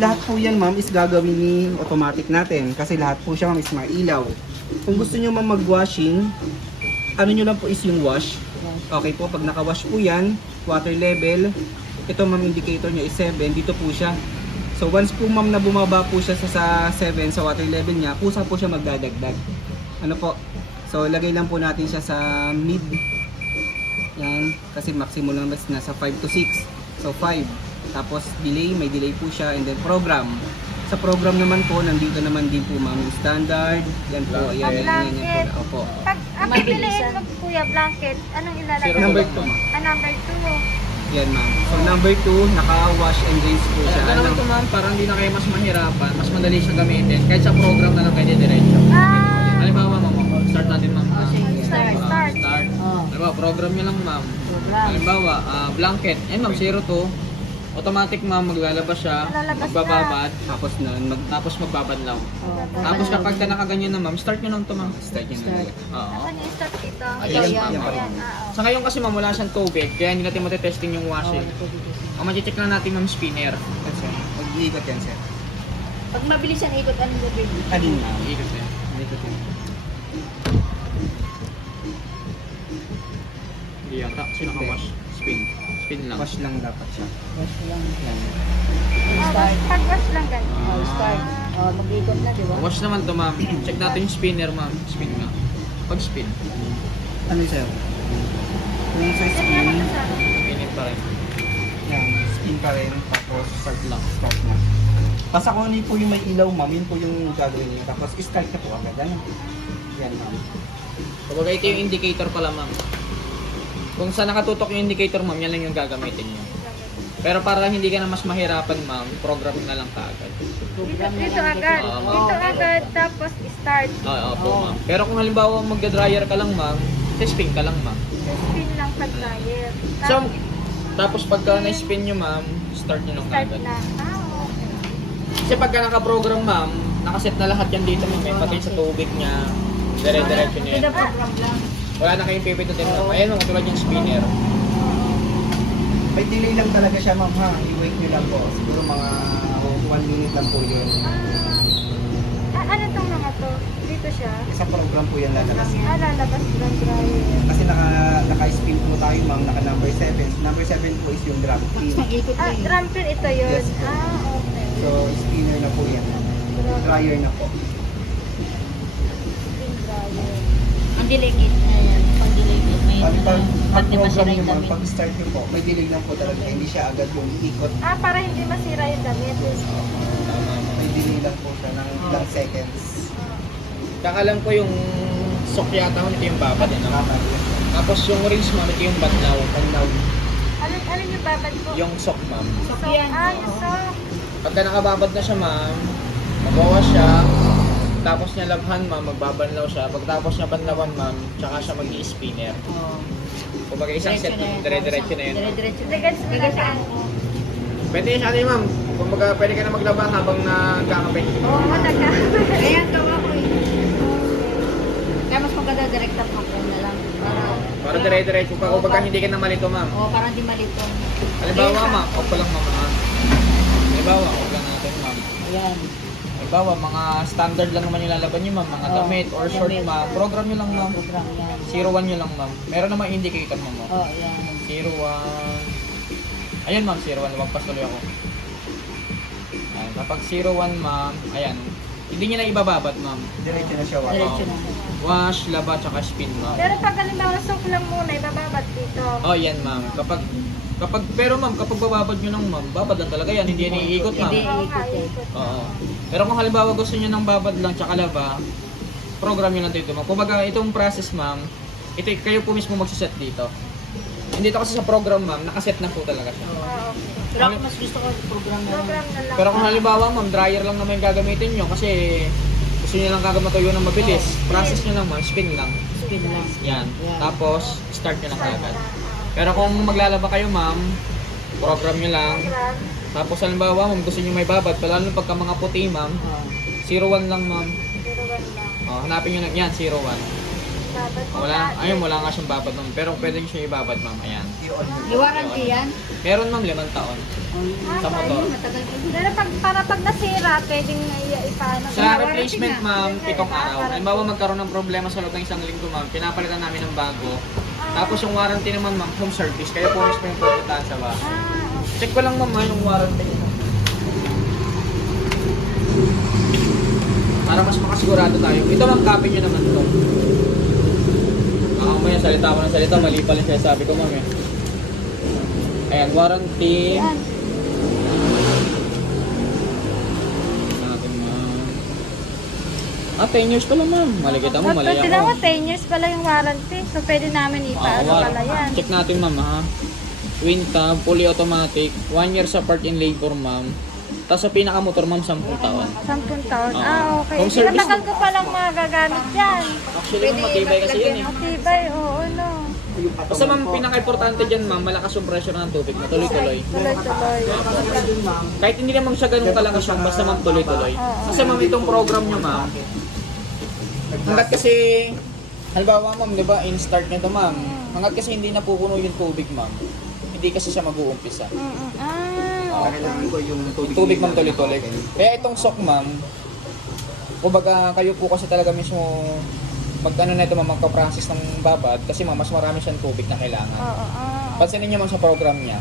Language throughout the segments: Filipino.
Lahat po yan ma'am is gagawin ni automatic natin kasi lahat po siya ma'am is mailaw. Kung gusto nyo ma'am mag-washing, ano nyo lang po is yung wash. Okay po, pag naka-wash po yan, water level, ito ma'am indicator niya is 7, dito po siya. So once po ma'am na bumaba po siya sa 7 sa water level niya, kusa po siya magdadagdag. Ano po? So lagay lang po natin siya sa mid. Yan, kasi maximum lang mas nasa 5 to 6. So 5. Tapos delay, may delay po siya, and then program. Sa program naman po, nandito naman din po ma'am yung standard. Yan po, ayan, yan po. Opo. Pag pipiliin mo kuya blanket, anong ilalagay? Number 2 ma'am. Number 2. Yan ma'am. So number 2, naka-wash and rinse po siya. Pero ito ma'am, parang hindi na kayo mas mahirapan, mas madali siya gamitin. Kahit sa program na lang kayo diretso. Halimbawa ma'am, start natin ma'am. Start. Start. Halimbawa, program nyo lang ma'am. Halimbawa, blanket. Ayun ma'am, 02. Automatic ma'am, maglalabas siya, Lalabas magbababad, Tapos tapos magbabadlaw. Tapos kapag ka nakaganyan na ma'am, start nyo lang ito ma'am. start nyo na lang. Oo. Asan yung start dito? Ayan, yan pa rin. Ayan, Sa ngayon kasi ma'am, wala siyang tubig, kaya hindi natin matitesting yung washing. Ang mag-check lang natin ma'am, spinner. Yan sir. Mag-iikot yan sir. Pag mabilis yan ikot, anong gagawin? Alin ma'am? Ikot yan. Iikot yan. Hindi yata, kasi naka-wash. Spin. Spin lang. Wash lang dapat siya. Wash lang. Yan. Start. Pag-wash lang ganun. Start. Mag-ikot na, di ba? Wash naman to ma'am. Check natin yung spinner ma'am. Spin nga. Pag spin. Ano sir? Kung sa spin, Spinning pa rin. yan, spin pa rin. Tapos Start lang. start na. Basta kung ano po yung may ilaw ma'am, yun po yung gagawin niyo. Tapos start na po agad. Ano? Yan ma'am. Kapag ito yung indicator pala ma'am. Kung saan nakatutok yung indicator ma'am, yan lang yung gagamitin nyo. Pero para hindi ka na mas mahirapan ma'am, program na lang kaagad. Dito agad. Oo, ma'am. Dito agad. Tapos start. Oo po ma'am. Pero kung halimbawa magda-dryer ka lang ma'am, testing ka lang ma'am. Spin lang pag-dryer. So, tapos pagka na-spin nyo ma'am, start nyo lang Start kaagad. na. Okay. Kasi pagka naka-program ma'am, nakaset na lahat yan dito ma'am. Pati sa tubig niya, dire-diretso nyo yan. Program lang. Wala na kayong pipindutin ma'am. Ayan ma'am, tulad yung spinner. May delay lang talaga siya ma'am ha. I-wait nyo lang po. Siguro mga 1 minute lang po yun. Ano tong mga to? Dito siya. Sa program po yan lalabas. Lalabas lang dryer. Kasi naka-spin po tayo ma'am, naka number 7. Number 7 po is yung drum pin. Mag-ikot na yun. Drum pin ito yun. Yes, po. Okay. So spinner na po yan. Dryer na po. Spin dryer. Ang delegate. Ayan. Pag delegate. May Pag di program masira nyo yung ma'am, damit. pag start nyo po, may delay lang po talaga. Hindi siya agad yung ikot. Para hindi masira yung damit. May delay lang po siya ng ilang seconds. Kakalam ko yung sok yata ito yung babad. Ano? Tama yun. Tapos yung rings ma'am, ito yung badlaw. Paglaw. Alin yung babad ko? Yung sok ma'am. Sok yan. Yung sock. Pagka nakababad na siya ma'am, magwawas siya. Tapos niya labhan ma'am, magbabanlaw siya. Pagtapos niya banlawan ma'am, tsaka siya mag-i-spinner. Kumbaga isang set, dire-diretso na yun. Dire-diretso na. Ligas mo na lang. Pwede siya ano ma'am, kumbaga pwede ka na maglaba habang nagkakape. Oo, mataga. Ayan, gawa ko eh. Kaya mas maganda direct up ako na lang. Para dire-diretso pa, kumbaga hindi ka na malito ma'am. Para hindi malito. Halimbawa ma'am, off ko lang ma'am. Halimbawa, off lang natin ma'am. Ayan. Halimbawa, mga standard lang naman yung lalaban nyo ma'am, mga damit or short ma'am. Program nyo lang ma'am. Program yan. 01 nyo lang ma'am. Meron naman indicator ma'am. Ayan. 01. Ayan ma'am, 01. Lumagpas tuloy ako. Ayan, kapag 01 ma'am, ayan. Hindi nyo na ibababad ma'am. Diretso na siya. Wow. Diretso na. Wash, laba, tsaka spin ma'am. Pero pag halimbawa sock lang muna, ibababad dito. Oh, yan ma'am. Pero ma'am, kapag bababad nyo lang ma'am, babad lang talaga yan. Hindi yan iikot ma'am. Hindi. Oo nga, Ikot yan. ikot. Oo. Pero kung halimbawa gusto nyo ng babad lang tsaka laba, program nyo lang dito ma'am. Kumbaga itong process ma'am, ito kayo po mismo magsiset dito. Hindi to kasi sa program ma'am, nakaset na po talaga siya. Oo, okay. Pero ako mas gusto ko program na. Program na lang. Pero kung halimbawa ma'am, dryer lang naman yung gagamitin nyo kasi gusto nyo lang kagad matuyo ng mabilis. Process nyo lang ma'am, spin lang. Spin lang. Yan. Tapos, start nyo lang kagad. Pero kung maglalaba kayo ma'am, program nyo lang. Program. Tapos halimbawa ma'am, gusto nyo may babad, lalo pagka mga puti ma'am, 01 lang ma'am. 01 lang. Hanapin nyo lang yan, 01. Babad po Wala, lahat. ayun, wala nga siyang babad ma'am. Pero pwede niyo siya ibabad ma'am, ayan. May warranty yan? Meron ma'am 5 taon. Sa motor. Matagal pa yun. Pero para pag nasira, pwedeng ipaano. Sa replacement ma'am, 7 araw. Halimbawa magkaroon ng problema sa loob ng 1 linggo ma'am, pinapalitan namin ng bago. Tapos yung warranty naman ma'am, home service. Kaya po mismo yung pupuntahan sa bahay. Check ko lang ma'am yung warranty niyo. Para mas makasigurado tayo. Ito ma'am, copy nyo naman ito. May salita ako ng salita, mali pala siya sabi ko ma'am eh. Ayan, warranty. Yan. Natin ma'am. 10 years pala ma'am. Mali kita mo, mali ako. Tinan mo, 10 years pala yung warranty. So, pwede namin ipaano pala yan. Check natin ma'am ha. Twin tab, fully automatic, 1 year sa part in labor ma'am. Tapos sa pinakamotor ma'am, 10 taon. 10 taon. Oo. Okay. Home service Matagal ko palang magagamit yan. Actually ma'am, matibay kasi yan eh. Matibay, oo, no. Basta ma'am, pinaka-importante dyan ma'am, malakas yung pressure ng tubig mo. Tuloy-tuloy. Tuloy-tuloy. Kahit hindi naman siya ganun kalakas yung basta ma'am tuloy-tuloy. Kasi ma'am itong program nyo ma'am, hanggat kasi, halimbawa ma'am, di ba, in-start nyo to ma'am, hanggat kasi hindi napupuno yung tubig ma'am, hindi kasi siya mag-uumpisa. Kailangan ko yung Tubig ma'am tuloy-tuloy. Kaya itong sok ma'am, kumbaga kayo po kasi talaga mismo mag-ano na ito ma'am, magka-process ng babad kasi ma'am, mas marami siyang tubig na kailangan. Pansinin niyo ma'am sa program niya,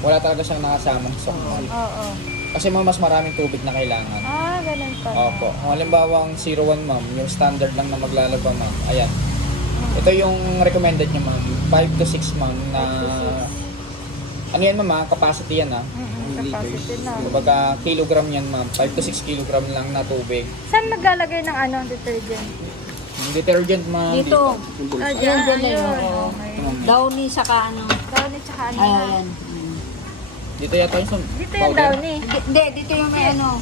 wala talaga siyang nakasamang sok ma'am. Oo. Kasi ma'am, mas maraming tubig na kailangan. Ganun pala. Opo. Kung halimbawa ang 01 ma'am, yung standard lang na maglalaba ma'am. Ayan. Ito yung recommended niya ma'am. 5 to 6 ma'am na... Ano yan ma'am, capacity yan Capacity na. Kumbaga kilogram yan ma'am. 5 to 6 kilogram lang na tubig. Saan maglalagay ng detergent? Yung detergent ma'am Dito. Diyan, Yan, ayun. oo. Okay. Downy saka ano. Downy tsaka ano na. Ayan. Dito yata yung Dito yung downy. Hindi, dito yung may ano.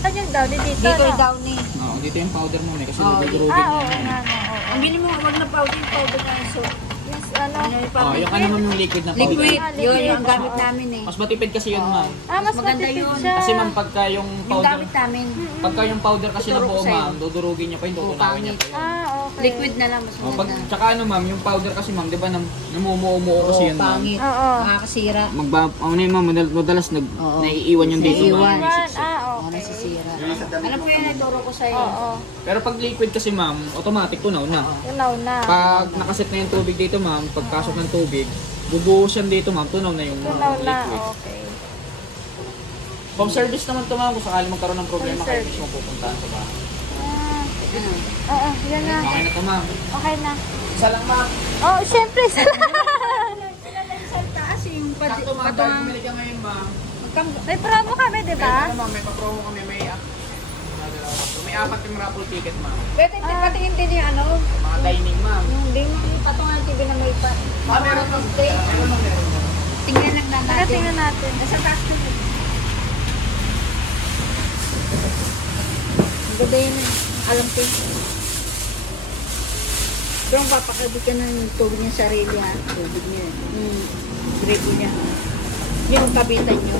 Saan yung downy? Dito, Dito no? yung downy. Oo, dito yung powder mo kasi Oo. dudurugin Oo, niya. nga, oo. Ang bili mo, wag na powder, yung powder na yung soap. Yes, ano? Ano yung Oh, powder? yung ano ma'am yung liquid na powder. Liquid. liquid. Yun, yung ang gamit namin eh. Mas matipid kasi yun ma'am. Mas Maganda matipid yun. siya. Kasi ma'am pagka yung Yung powder, gamit namin. pagka yung powder kasi na Tuturo ko buo sa'yo. ma'am, dudurugin niya pa yun, tutunawin niya pa yun. Okay. Liquid na lang, mas Oh, pag maganda. tsaka ano ma'am, yung powder kasi ma'am, 'di ba namumuo kasi yun ma'am. Pangit. Oo. Nakakasira. Ano yun ma'am, madalas Oo. naiiwan yung dito Naiiwan. ma'am. Oo, Okay. nasisira. Alam ko yan, nagturo ko sa'yo. Oo. Pero pag liquid kasi ma'am, automatic tunaw na. Tunaw na. Pag nakaset na yung tubig dito ma'am, pagpasok ng tubig, bubuhos yan dito ma'am, tunaw na yung Tunaw na. liquid. Okay. Home service naman to ma'am, kung sakali magkaroon ng problema Home kayo service. mismo pupuntahan sa bahay. Oo, yan na. Okay na to ma'am. Okay na. Isa lang ma'am. Oh, syempre. Sa taas yung Sakto ma'am, dahil bumili ka ngayon ma'am. May promo kami, di ba? Ano ma'am, may pa-promo kami, may 4 yung raffle ticket ma'am. Pwede patingin din yung ano, Mga dining ma'am. yung ding patungan ng TV na may pa. Meron ma'am. Meron ma'am, meron ma'am. Tingnan lang Tara, natin. tingnan natin. Nasa taas ko. Ang ganda yun eh. Alam ko. Pero ang papakabit ka ng tubig niya sarili ha. Tubig niya. Grego niya. Yung kabitan niyo.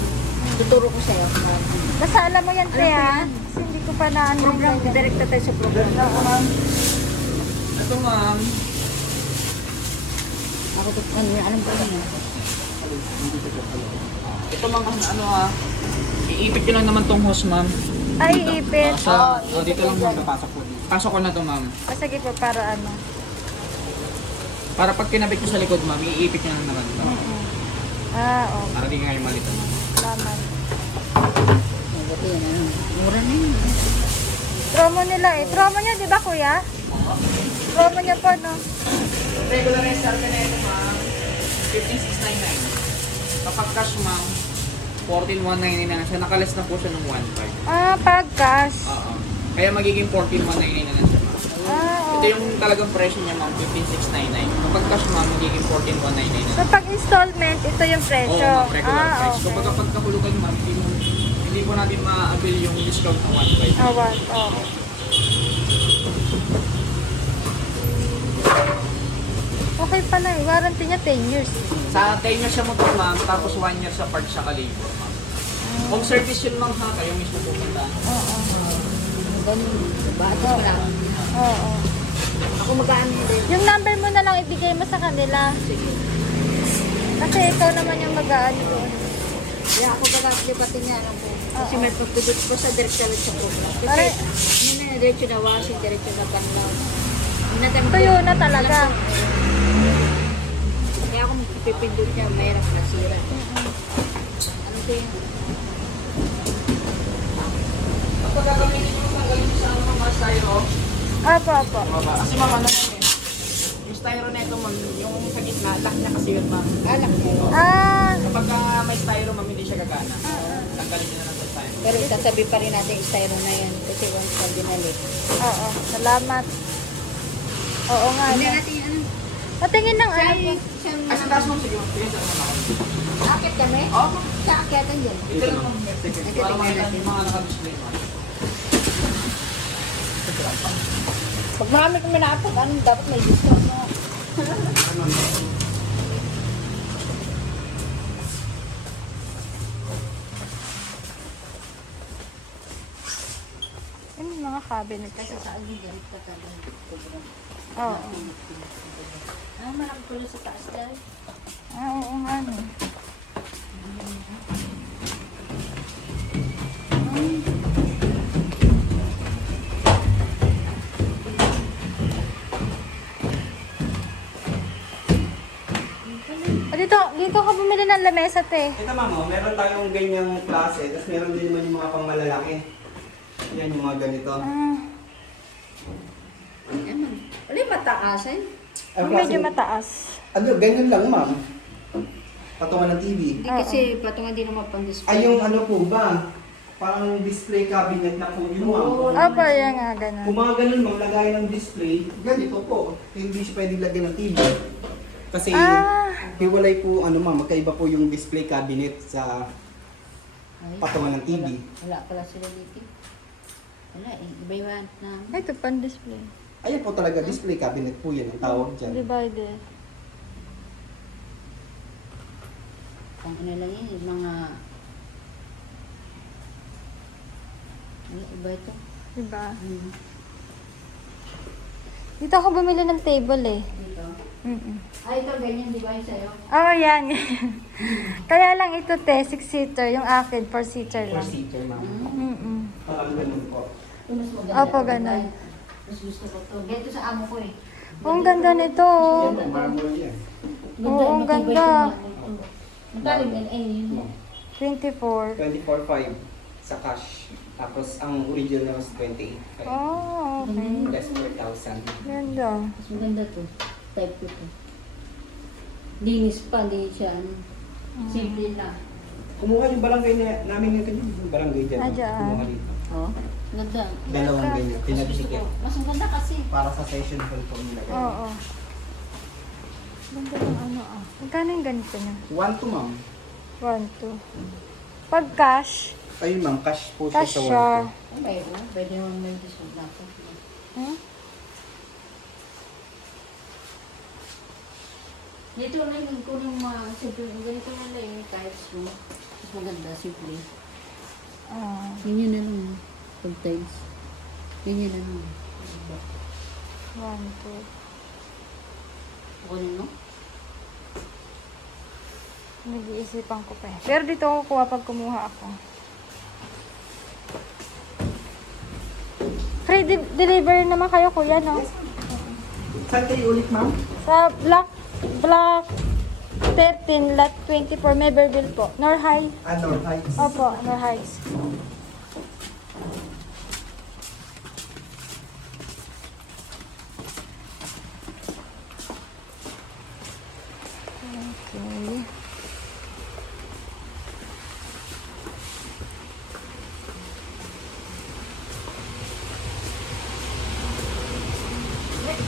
Tuturo ko sa'yo. Basta alam mo yan, Alam ko Tia. yan. Kasi hindi ko pa na ano. Program, direkta tayo sa program. Ito ma'am. Ako to, alam ko ano. Ito ma'am, ano ha. Iipit ko lang naman tong hose ma'am. Ay, ipit. Dito lang ma'am, napasok ko. Pasok ko na to ma'am. Sige po, para ano. Para pag kinabit ko sa likod ma'am, iipit nyo lang naman. Oo. Para di nga kayo malito. Salamat. Mabuti yan. Ano. Mura na yun. Promo nila eh. Promo niya, di ba, kuya? Promo niya po, no? Regular na start na ito ma'am. 15,699. Kapag cash ma'am, 14,199 na lang siya. Nakaless na po siya ng 1,500. Pag cash. Oo. Kaya magiging 14,199 na lang siya ma'am. Ito yung talagang presyo niya ma'am, 15,699. Kapag cash ma'am, magiging 14,199 na So, pag installment, ito yung Oo presyo. ma'am, regular price. Okay. Kung baga pagkahulugan ma'am, hindi po natin ma-avail yung discount ng 1,500. Awan, okay. Okay pala eh. Warranty niya 10 years. Sa 10 years siya motor ma'am, tapos 1 year sa part sa labor ma'am. Home service yun ma'am ha, kayo mismo pupunta. Oo. Ganun. Batas ko lang. Oo. Ako mag-aano din. Yung number mo na lang ibigay mo sa kanila. Sige. Kasi ikaw naman yung mag-aano doon. Kaya ako lipatin niya. Alam ko. Kasi may pagpidot po sa direksyon sa program. Kasi, Pare- ano na, diretso na washing, diretso na panlaw. Tuyo na talaga. Kaya ako magpipindot niya, mayroon nasira. Ano ko yun? Kapag gagamitin mo tanggalin mo sa mga styro, Apo. kasi ma'am, ano yan eh. Yung styro na ito, ma'am, yung sa gitna, lock na kasi yun, ma'am. Alak niya yun. Ah, Kapag may styro, ma'am, hindi siya gagana. Tanggalin niyo na lang sa styro. Pero sasabi pa rin natin yung styro na yan. Kasi once na binalik. oo. Salamat. Oo nga. Hindi no. natin yung ano. Patingin ng ano po. Ay, sa taas mo, sige, ma'am. Sige, saan naman ako. Akit kami? Oo, Sa akyatan dyan. ito lang, ma'am. Para makita yung mga naka-display, ma'am. Pag marami kami naapag, ano, dapat may discount na. Yung mga cabinet kasi sa Oo. Ah, marami pala sa taas dahil. Oo nga no. Dito ka bumili ng lamesa, te. Ito ma'am, oh, meron tayong ganyang klase, tapos meron din naman yung mga pang malalaki. Yan yung mga ganito. Ah, Eman. Wala yung mataasan. Ang medyo klase- mataas. Ano, ganyan lang ma'am. Patungan ng TV. Hindi kasi patungan din naman pang display. Ay, yung ano po ba? Parang display cabinet na po yun ma'am. Opo, yan nga, ganun. Kung mga ganun ma'am, lagayan ng display, ganito po. Hindi siya pwedeng lagyan ng TV. Kasi hiwalay po, ano ma'am, magkaiba po yung display cabinet sa Ay, patungan ng TV. Wala pala sila dito. Wala eh. Iba-iba na. Ito, pan-display. Ayan po talaga, display cabinet po yan ang tawag dyan. Divided. Ang ano lang yun, yung mga... Ay, iba ito. Diba? Hmm. Dito ako bumili ng table eh. Dito. Ay, ito ganyan, di ba yung sa'yo? oh, yan. Kaya lang ito, te, 6-seater. Yung akin, 4-seater lang. Four-seater ma'am. Mm-mm. Parang ganun po. Ito mas maganda. Opo, ganun. Mas gusto ko to. Ganito sa amo ko eh. Oh, ang ganda nito. oh. Yan po, marble yan. Oo, ang ganda. Magkano yan? Eh, yun. 24. 24.5 sa cash. Tapos ang original was 28.5. Oh, okay. Less 4,000. Ganda. Mas maganda to. Type ko to. Linis pa, hindi siya ano. Simple na. Kumuha yung barangay namin yung kanya. Yung barangay dyan. Ah, dyan. Kumuha dito. Oh, ganda. Dalawang ganyan. Mas gusto Pinagsikip. ko. Mas maganda kasi. Para sa session hall po nila. Oo. Ganda ng ano ah. Magkano yung ganito niya? 1 to ma'am. 1, 2. Pag cash, Ayun ma'am, cash po siya cash sa 1 siya. to. Oh, mayroon. Pwede naman may discount na ako. Hmm? Dito na yung kunin mga simple. Ganito na lang yung tiles mo. Mas maganda, simple. Ah. Ganyan na lang. Pag tiles. Ganyan na lang. 1, 2. Kunin mo? Nag-iisipan ko pa eh. Pero dito ako kuha pag kumuha ako. Free delivery naman kayo, kuya, no? Saan kayo ulit ma'am? Sa Block 13, Lot 24, Maberville po. Norhigh. North Heights. Opo, Norhighs. Okay.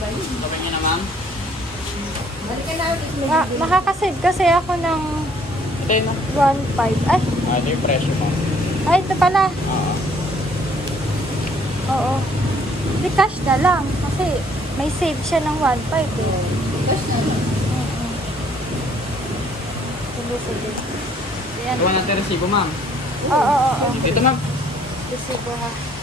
Gawin niyo na, ma'am. Balikan na ulit. Makakasave kasi ako ng Ito yun, ma'am. 1.5. Ay, Ito yung presyo, ma'am. ay, ito pala. Oo. Oo. Hindi cash na lang. Kasi may save siya ng 1.5 eh. Cash na lang. Sige, sige. Yan. Gawa natin resibo, ma'am. Oo, oo, oo. Ito, ma'am. Resibo ha.